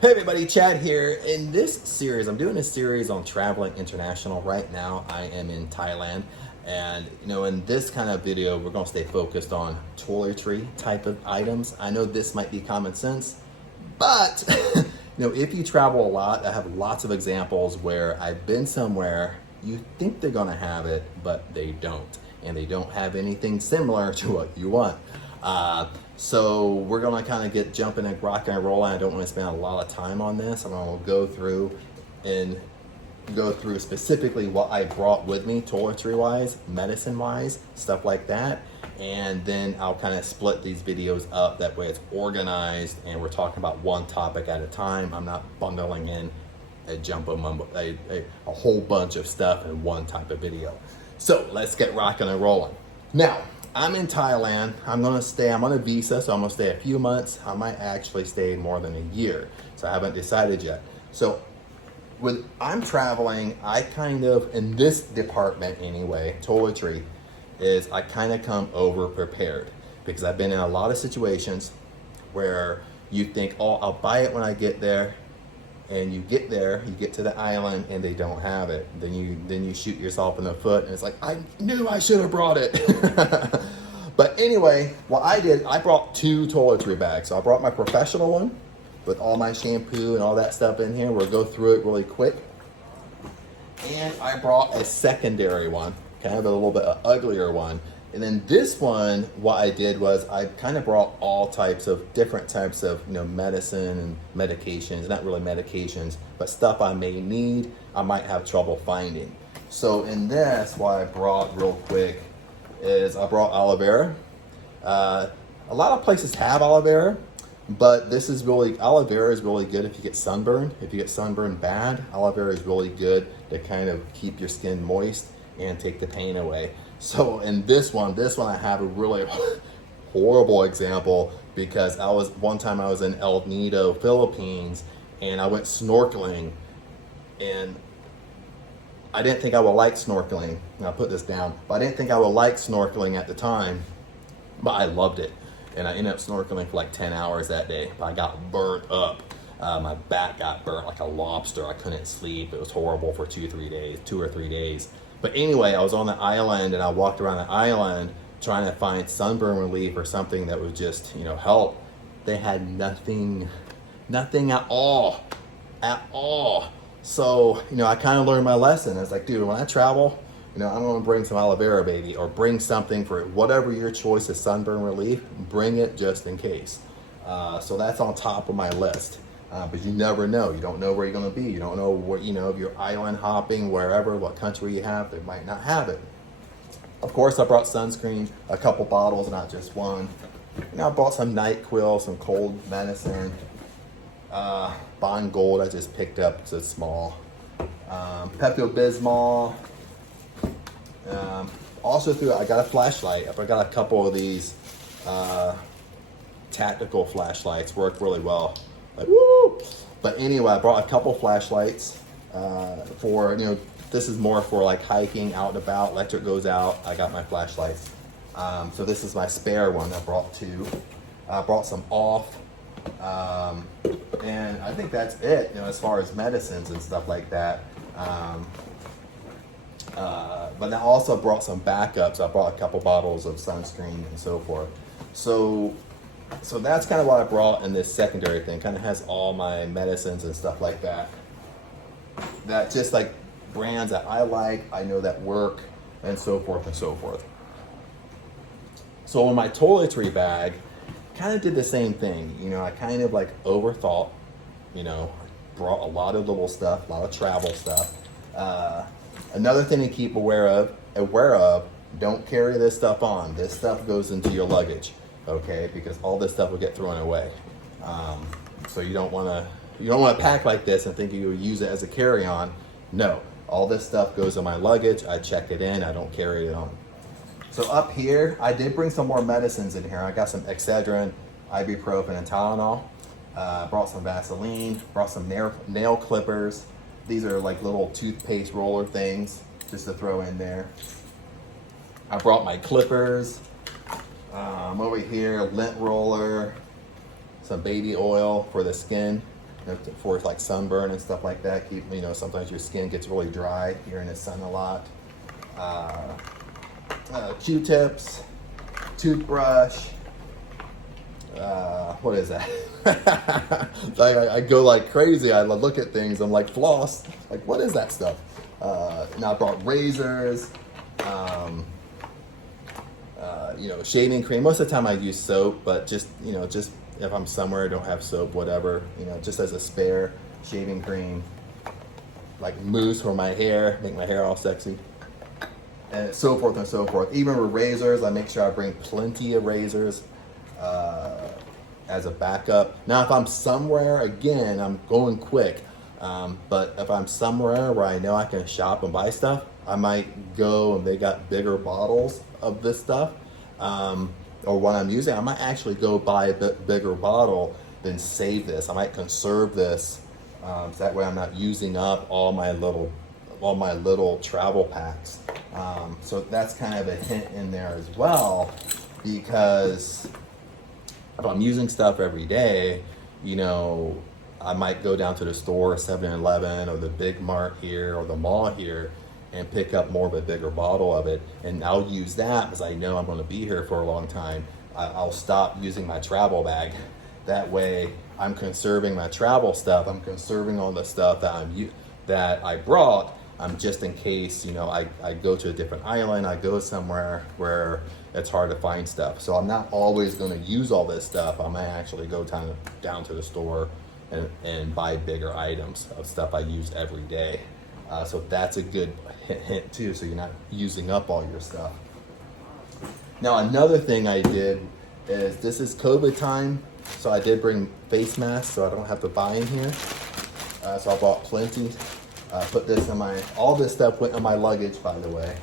Hey everybody, Chad here. In this series, I'm doing a series on traveling international. Right now, I am in Thailand. And in this kind of video, we're gonna stay focused on toiletry type of items. I know this might be common sense, but if you travel a lot, I have lots of examples where I've been somewhere, you think they're gonna have it, but they don't. And they don't have anything similar to what you want. So we're gonna kind of get jumping and rocking and rolling. I don't want to spend a lot of time on this. I'm gonna go through specifically what I brought with me, toiletry wise, medicine wise, stuff like that. And then I'll kind of split these videos up. That way it's organized and we're talking about one topic at a time. I'm not bundling in a whole bunch of stuff in one type of video. So let's get rocking and rolling. Now, I'm in Thailand. I'm on a visa, so I'm gonna stay a few months. I might actually stay more than a year. So I haven't decided yet. So I'm traveling, I kind of, in this department anyway, toiletry, is I kind of come over prepared because I've been in a lot of situations where you think, oh, I'll buy it when I get there. And you get there, you get to the island and they don't have it. Then you shoot yourself in the foot and it's like, I knew I should have brought it. But anyway, what I did, I brought 2 toiletry bags. So I brought my professional one with all my shampoo and all that stuff in here. We'll go through it really quick. And I brought a secondary one, kind of a little bit uglier one. And then this one, what I did was I kind of brought all different types of medicine and medications, not really medications, but stuff I may need, I might have trouble finding. So in this, what I brought real quick is I brought aloe vera. A lot of places have aloe vera, but aloe vera is really good if you get sunburned. If you get sunburned bad, aloe vera is really good to kind of keep your skin moist and take the pain away. So in this one I have a really horrible example because one time I was in Nido, Philippines, and I went snorkeling, and I didn't think I would like snorkeling. And I'll put this down, but I didn't think I would like snorkeling at the time, but I loved it. And I ended up snorkeling for like 10 hours that day. I got burnt up. My back got burnt like a lobster. I couldn't sleep. It was horrible for 2 or 3 days. But anyway, I was on the island and I walked around the island trying to find sunburn relief or something that would just, help. They had nothing at all. So, I kind of learned my lesson. I was like, dude, when I travel, I'm going to bring some aloe vera, baby, or bring something for whatever your choice is, sunburn relief, bring it just in case. So that's on top of my list. But you never know. You don't know where you're going to be. You don't know where, if you're island hopping, wherever, what country you have, they might not have it. Of course, I brought sunscreen, a couple bottles, not just one. I bought some NyQuil, some cold medicine. Bond Gold I just picked up, so it's small. Pepto-Bismol. Also I got a flashlight. I got a couple of these tactical flashlights, work really well. Woo! But anyway, I brought a couple flashlights for, this is more for like hiking out and about. Electric goes out, I got my flashlights. So this is my spare one. I brought 2. I brought some off. And I think that's it, as far as medicines and stuff like that. But I also brought some backups. I brought a couple bottles of sunscreen and so forth. So that's kind of what I brought in this secondary thing. Kind of has all my medicines and stuff like that. That just like brands that I like, I know that work, and so forth and so forth. So in my toiletry bag, kind of did the same thing. I kind of like overthought, brought a lot of little stuff, a lot of travel stuff. Another thing to keep aware of, don't carry this stuff on. This stuff goes into your luggage. Okay, because all this stuff will get thrown away. So you don't want to pack like this and think you will use it as a carry-on. No, all this stuff goes in my luggage. I check it in. I don't carry it on. So up here, I did bring some more medicines in here. I got some Excedrin, ibuprofen, and Tylenol. Brought some Vaseline. Brought some nail clippers. These are like little toothpaste roller things just to throw in there. I brought my clippers. Over here, lint roller, some baby oil for the skin. for like sunburn and stuff like that. Keep, sometimes your skin gets really dry. You're in the sun a lot. Q-tips, toothbrush. What is that? I go like crazy. I look at things. I'm like, floss. Like, what is that stuff? Now I brought razors. Shaving cream. Most of the time I use soap, but just if I'm somewhere I don't have soap, whatever, just as a spare. Shaving cream, like mousse for my hair, make my hair all sexy, and so forth and so forth. Even with razors, I make sure I bring plenty of razors as a backup. Now, if I'm somewhere, again, I'm going quick, but if I'm somewhere where I know I can shop and buy stuff, I might go and they got bigger bottles of this stuff, or what I'm using. I might actually go buy a bit bigger bottle than save this. I might conserve this, so that way I'm not using up all my little travel packs. So that's kind of a hint in there as well, because if I'm using stuff every day, I might go down to the store, 7-Eleven, or the big mart here, or the mall here, and pick up more of a bigger bottle of it. And I'll use that because I know I'm going to be here for a long time. I'll stop using my travel bag. That way I'm conserving my travel stuff. I'm conserving all the stuff that I brought. Just in case, I go to a different island, I go somewhere where it's hard to find stuff. So I'm not always going to use all this stuff. I might actually go down to the store and buy bigger items of stuff I use every day. So that's a good hint too, so you're not using up all your stuff. Now, another thing I did is, this is COVID time, so I did bring face masks so I don't have to buy in here. So I bought plenty. Put this in all this stuff went in my luggage, by the way.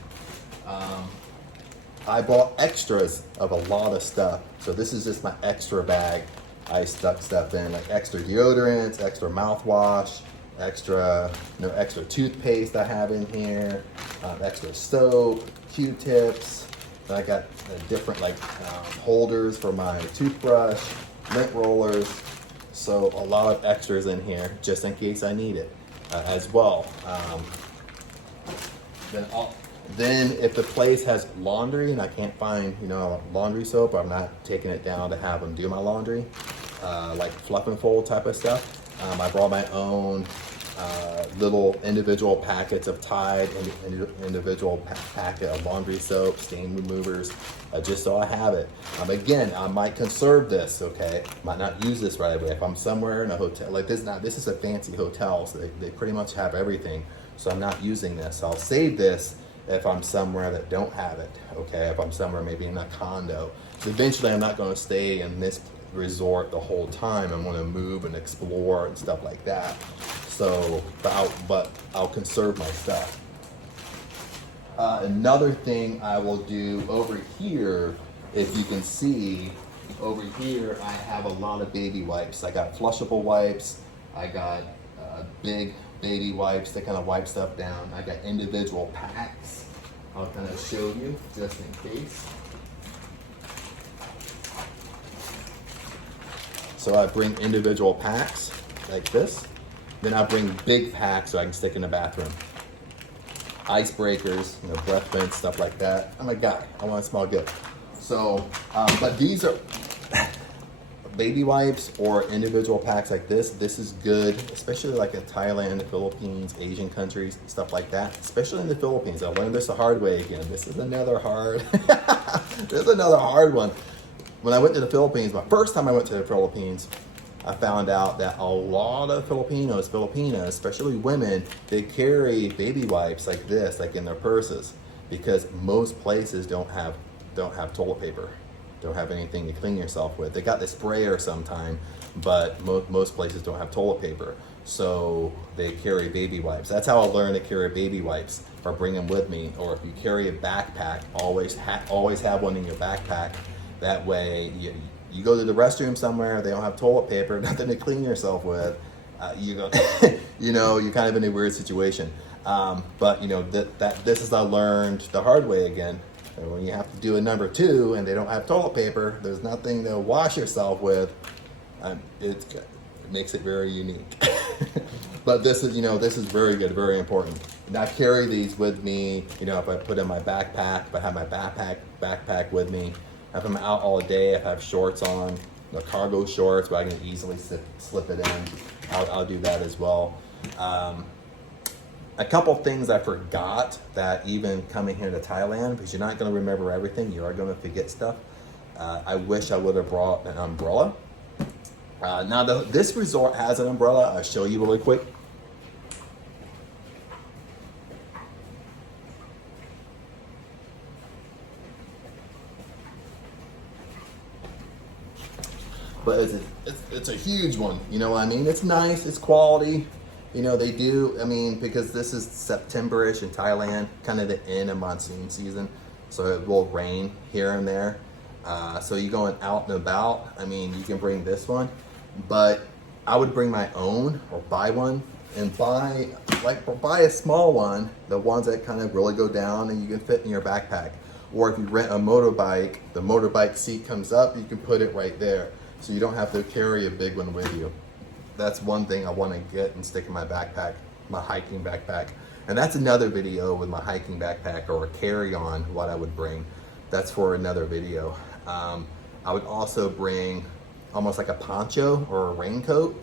I bought extras of a lot of stuff. So this is just my extra bag. I stuck stuff in, like extra deodorants, extra mouthwash, extra toothpaste I have in here, extra soap, Q-tips. Then I got different holders for my toothbrush, lint rollers. So a lot of extras in here just in case I need it as well. Then if the place has laundry and I can't find laundry soap, I'm not taking it down to have them do my laundry, like fluff and fold type of stuff. I brought my own little individual packets of Tide and individual packet of laundry soap, stain removers, just so I have it. Again, I might conserve this, okay? Might not use this right away. If I'm somewhere in a hotel, like this is a fancy hotel, so they pretty much have everything. So I'm not using this. I'll save this if I'm somewhere that don't have it, okay? If I'm somewhere maybe in a condo. So eventually I'm not gonna stay in this resort the whole time. I'm gonna move and explore and stuff like that. So, but I'll conserve my stuff. Another thing I will do over here, if you can see, over here I have a lot of baby wipes. I got flushable wipes. I got big baby wipes that kind of wipe stuff down. I got individual packs. I'll kind of show you just in case. So I bring individual packs like this. Then I bring big packs so I can stick in the bathroom. Icebreakers, breath mints, stuff like that. I'm a guy, I want to smell good. So, but these are baby wipes or individual packs like this. This is good, especially like in Thailand, the Philippines, Asian countries, stuff like that. Especially in the Philippines. I learned this the hard way again. This is another hard, this is another hard one. When I went to the Philippines, my first time I went to the Philippines, I found out that a lot of Filipinas, especially women, they carry baby wipes like this, like in their purses, because most places don't have toilet paper, don't have anything to clean yourself with. They got the sprayer sometime, but most places don't have toilet paper, so they carry baby wipes. That's how I learned to carry baby wipes, or bring them with me. Or if you carry a backpack, always have one in your backpack. That way, you go to the restroom somewhere, they don't have toilet paper, nothing to clean yourself with. You're kind of in a weird situation. But this is I learned the hard way again. And when you have to do a number 2 and they don't have toilet paper, there's nothing to wash yourself with. It makes it very unique. But this is, this is very good, very important. And I carry these with me, if I put in my backpack, if I have my backpack with me, if I'm out all day, if I have shorts on, the cargo shorts, but I can easily slip it in. I'll do that as well. A couple things I forgot that even coming here to Thailand, because you're not going to remember everything, you are going to forget stuff. I wish I would have brought an umbrella. Now this resort has an umbrella. I'll show you really quick. But it's a huge one, you know what I mean? It's nice, it's quality. They do, because this is September-ish in Thailand, kind of the end of monsoon season, so it will rain here and there. So you're going out and about, you can bring this one, but I would bring my own or buy one and buy a small one, the ones that kind of really go down and you can fit in your backpack. Or if you rent a motorbike, the motorbike seat comes up, you can put it right there. So you don't have to carry a big one with you. That's one thing I want to get and stick in my backpack, my hiking backpack. And that's another video with my hiking backpack or a carry-on, what I would bring. That's for another video. I would also bring almost like a poncho or a raincoat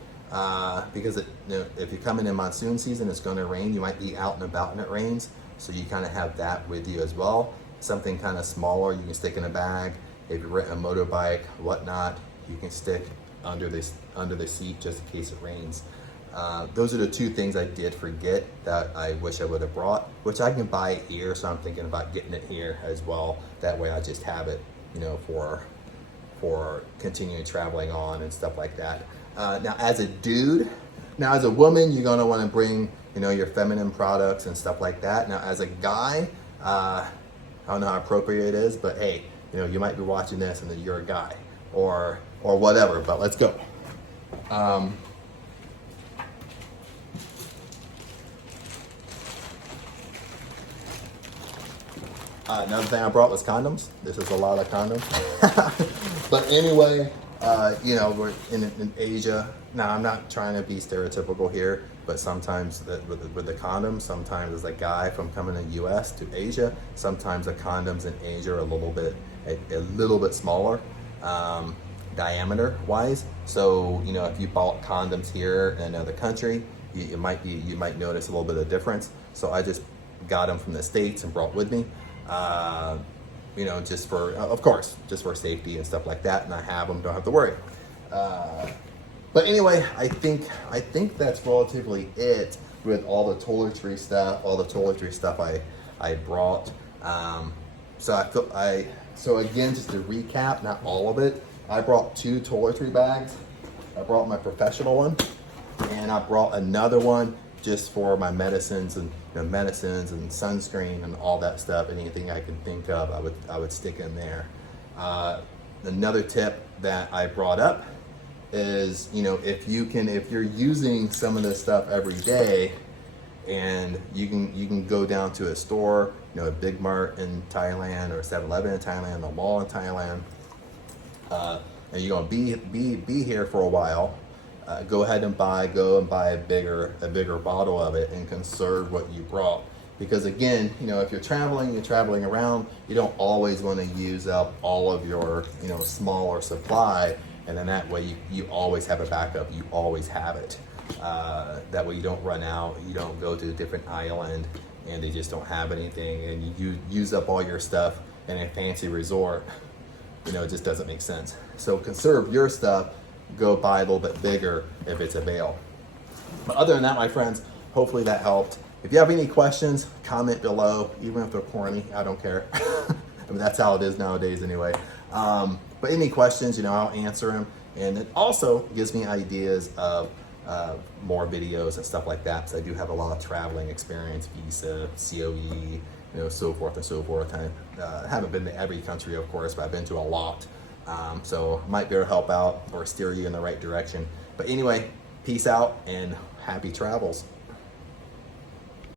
because if you're coming in monsoon season, it's going to rain. You might be out and about and it rains. So you kind of have that with you as well. Something kind of smaller you can stick in a bag. If you rent a motorbike, whatnot, you can stick under the seat just in case it rains. Those are the two things I did forget that I wish I would have brought, which I can buy it here, so I'm thinking about getting it here as well. That way I just have it, for continuing traveling on and stuff like that. Now as a woman, you're gonna wanna bring, your feminine products and stuff like that. Now as a guy, I don't know how appropriate it is, but hey, you might be watching this and then you're a guy or whatever, but let's go. Another thing I brought was condoms. This is a lot of condoms. But anyway, we're in Asia. Now, I'm not trying to be stereotypical here, but sometimes with the condoms, sometimes as a guy from coming to US to Asia, sometimes the condoms in Asia are a little bit smaller. Diameter wise. So, if you bought condoms here in another country, you might notice a little bit of difference. So I just got them from the States and brought with me, just for safety and stuff like that. And I have them, don't have to worry. But anyway, I think that's relatively it with all the toiletry stuff I brought. So again, just to recap, not all of it, I brought 2 toiletry bags. I brought my professional one, and I brought another one just for my medicines and sunscreen and all that stuff. Anything I can think of, I would stick in there. Another tip that I brought up is, if you're using some of this stuff every day, and you can go down to a store, a Big Mart in Thailand or a 7-Eleven in Thailand, a mall in Thailand, and you're gonna be here for a while. Go ahead and buy a bigger bottle of it and conserve what you brought. Because again, if you're traveling around, you don't always want to use up all of your smaller supply, and then that way you always have a backup. You always have it. That way you don't run out. You don't go to a different island and they just don't have anything, and you use up all your stuff in a fancy resort. It just doesn't make sense. So conserve your stuff. Go buy a little bit bigger if it's available. But other than that, my friends, hopefully that helped. If you have any questions, comment below. Even if they're corny, I don't care. That's how it is nowadays anyway. But any questions, I'll answer them. And it also gives me ideas of more videos and stuff like that. So I do have a lot of traveling experience, visa, COE, so forth and so forth. I haven't been to every country, of course, but I've been to a lot. So might be able to help out or steer you in the right direction. But anyway, peace out and happy travels.